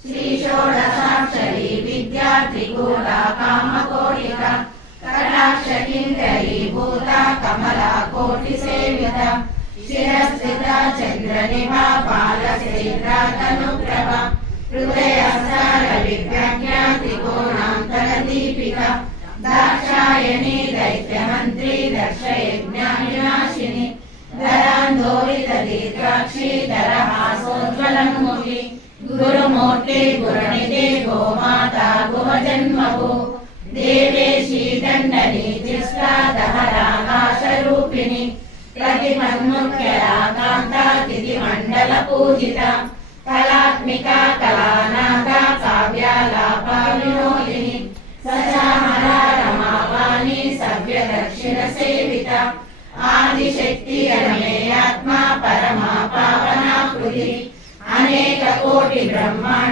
శ్రీ షోడశాక్షరీ విద్యా త్రికూటా కామకోటిక కటాక్ష కింకరీభూత కమలా కోటి సేవిత శిరస్థిత చంద్ర నిభా బాలశ్రీరాతనుప్రభ హృదయసార విజ్ఞా త్రికోణాంతర దీపిక దాక్షాయణి దైత్యమంత్రి దక్షయజ్ఞానినాశిని ధరాంధోరిత దీర్ఘాక్షి ధరహాసోజ్వలన్ముఖి గురుమూర్తి గురునిధి గోమాతా గుహజన్మభూ దేవేశీ దండనీతిష్టా దహరాకాశరూపిణి ప్రతిమన్ముఖ్యరాకాంతా తిథిమండల పూజిత కళాత్మికా కళానాథ కావ్యాలాపా వినోదిని సచామరా రమావాణి సవ్య దక్షిణ సేవిత ఆదిశక్తి రమేయాత్మా పరమా పావనా కృతి అనేక కోటి బ్రహ్మాండ